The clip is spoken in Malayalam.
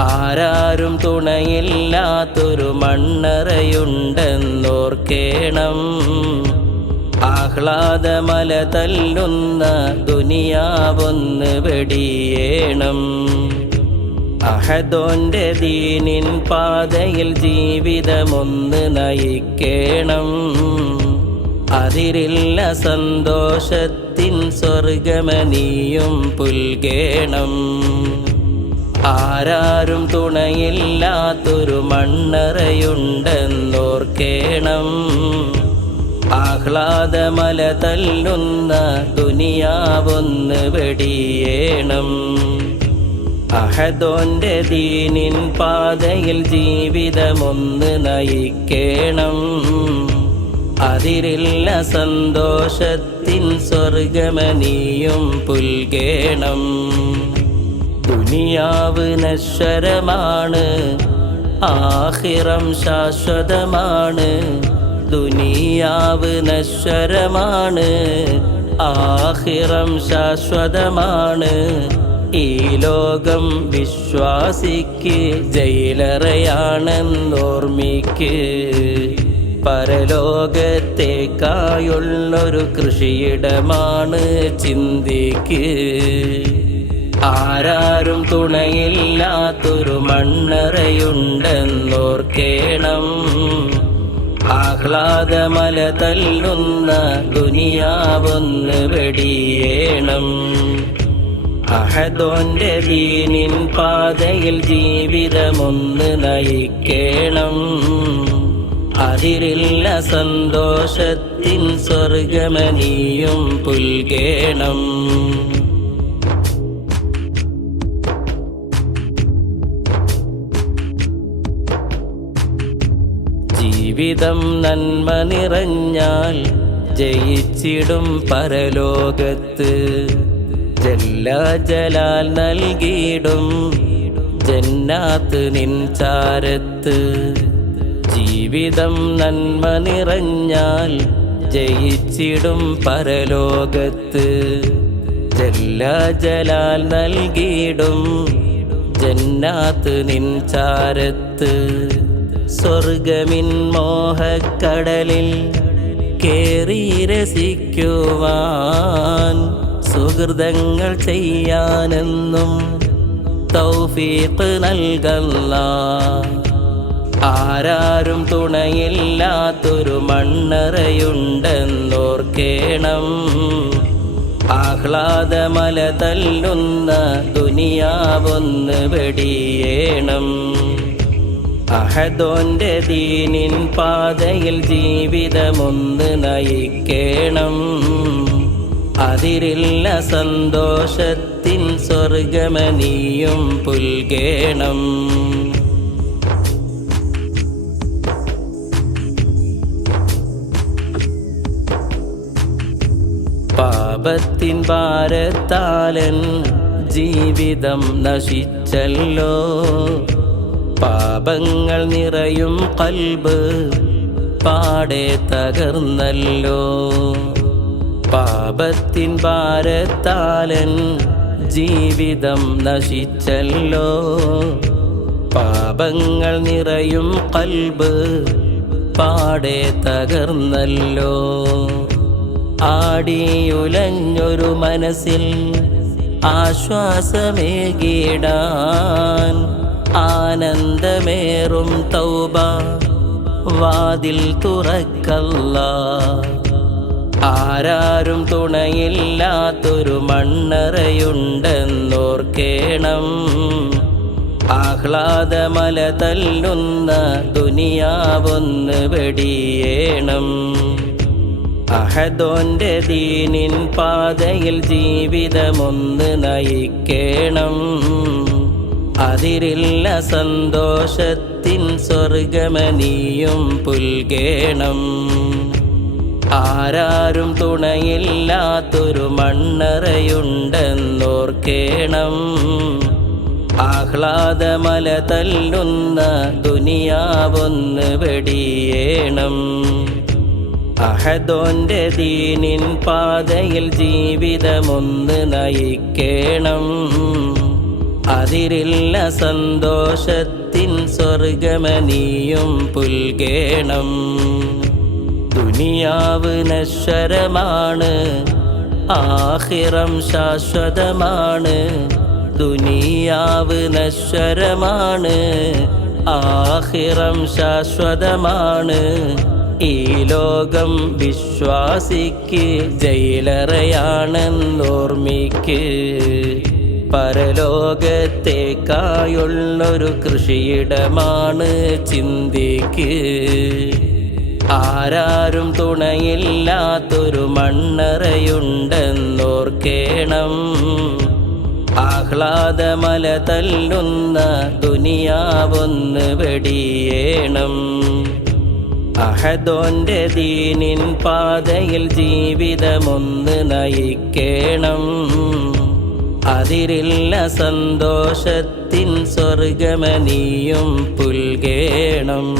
ആരാരും തുണയില്ലാത്തൊരു മണ്ണറയുണ്ടെന്നോർക്കേണം. ആഹ്ലാദമല തല്ലുന്ന ദുനിയാവൊന്ന് വെടിയേണം. അഹദോന്റെ ദീനിൻ പാതയിൽ ജീവിതമൊന്ന് നയിക്കേണം. അതിരില്ല സന്തോഷത്തിൻ സ്വർഗമനീയും പുൽകേണം. ആരാരും തുണയില്ലാത്തൊരു മണ്ണറയുണ്ടെന്നോർക്കേണം. ആഹ്ലാദമല തല്ലുന്ന ദുനിയാവൊന്ന് വെടിയേണം. അഹദോന്റെ ദീനിൻ പാതയിൽ ജീവിതമൊന്ന് നയിക്കേണം. അതിരില്ല സന്തോഷത്തിൻ സ്വർഗമനീയും പുൽകേണം. ദുനിയാവ് നശ്വരമാണ്, ആഖിറം ശാശ്വതമാണ്. ദുനിയാവ് നശ്വരമാണ്, ആഖിറം ശാശ്വതമാണ്. ഈ ലോകം വിശ്വാസിക്ക് ജയിലറയാണെന്നോർമ്മിക്ക്. പരലോകത്തേക്കായുള്ളൊരു കൃഷിയിടമാണ് ചിന്തിക്ക്. ആരാരും തുണയില്ലാത്തൊരു മണ്ണറയുണ്ടെന്നോർക്കേണം. ആഹ്ലാദമല തല്ലുന്ന ദുനിയാവൊന്ന് വെടിയേണം. അഹദോന്റെ ദീനിൻ പാതയിൽ ജീവിതമൊന്ന് നയിക്കേണം. അതിരില്ല സന്തോഷത്തിൻ സ്വർഗമനീയും പുൽകേണം. ജീവിതം നന്മ നിറഞ്ഞാൽ ജയിച്ചിടും പരലോകത്ത്. ജല്ല ജലാൽ നൽകിയിടും ജന്നാത്ത് നിൻ ചാരത്ത്. ജീവിതം നന്മ നിറഞ്ഞാൽ ജയിച്ചിടും പരലോകത്ത്. ജല്ല ജലാൽ നൽകിയിടും ജന്നാത്ത് നിൻ ചാരത്ത്. സ്വർഗമിൻ മോഹക്കടലിൽ കേറി രസിക്കുവാൻ സുഹൃതങ്ങൾ ചെയ്യാനെന്നും തൗഫീഖ് നൽകല്ലാഹ്. ആരാരും തുണയില്ലാത്തൊരു മണ്ണറയുണ്ടെന്നോർക്കേണം. ആഹ്ലാദമല തല്ലുന്ന ദുനിയാവൊന്ന് വെടിയേണം. അഹദോന്റെ ദീനിൻ പാതയിൽ ജീവിതമൊന്ന് നയിക്കേണം. അതിരില്ല സന്തോഷത്തിൻ സ്വർഗമനീയും പുൽകേണം. പാപത്തിൻ ഭാരത്താലൻ ജീവിതം നശിച്ചല്ലോ. പാപങ്ങൾ നിറയും ഖൽബ് പാടെ തകർന്നല്ലോ. പാപത്തിൻ ഭാരത്താലൻ ജീവിതം നശിച്ചല്ലോ. പാപങ്ങൾ നിറയും ഖൽബ് പാടെ തകർന്നല്ലോ. ആടിയുലഞ്ഞൊരു മനസ്സിൽ ആശ്വാസമേകിടാൻ ആനന്ദമേറും തൗബ വാതിൽ തുറക്കല്ലാഹ്. ആരാരും തുണയില്ലാത്തൊരു മണ്ണറയുണ്ടെന്നോർക്കേണം. ആഹ്ലാദമല തല്ലുന്ന ദുനിയാവൊന്ന് വെടിയേണം. അഹദോന്റെ ദീനിൻ പാതയിൽ ജീവിതമൊന്ന് നയിക്കേണം. അതിരില്ല സന്തോഷത്തിൻ സ്വർഗമനീയും പുൽകേണം. ആരാരും തുണയില്ലാത്തൊരു മണ്ണറയുണ്ടെന്നോർക്കേണം. ആഹ്ലാദമല തല്ലുന്ന ദുനിയാവൊന്ന് വെടിയേണം. അഹദോന്റെ ദീനിൻ പാതയിൽ ജീവിതമൊന്ന് നയിക്കേണം. അതിരില്ല സന്തോഷത്തിൻ സ്വർഗമനീയും പുൽകേണം. ദുനിയാവ് നശ്വരമാണ്, ആഖിറം ശാശ്വതമാണ്. ദുനിയാവ് നശ്വരമാണ്, ആഖിറം ശാശ്വതമാണ്. ഈ ലോകം വിശ്വാസിക്ക് ജയിലറയാണെന്നോർമ്മിക്ക്. പരലോകത്തേക്കായുള്ളൊരു കൃഷിയിടമാണ് ചിന്തിക്ക്. ആരാരും തുണയില്ലാത്തൊരു മണ്ണറയുണ്ടെന്നോർക്കേണം. ആഹ്ലാദമല തല്ലുന്ന ദുനിയാവൊന്ന് വെടിയേണം. അഹദോന്റെ ദീനിൻ പാതയിൽ ജീവിതമൊന്ന് നയിക്കേണം. അതിരില്ല സന്തോഷത്തിൻ സ്വർഗമനീയും പുൽകേണം.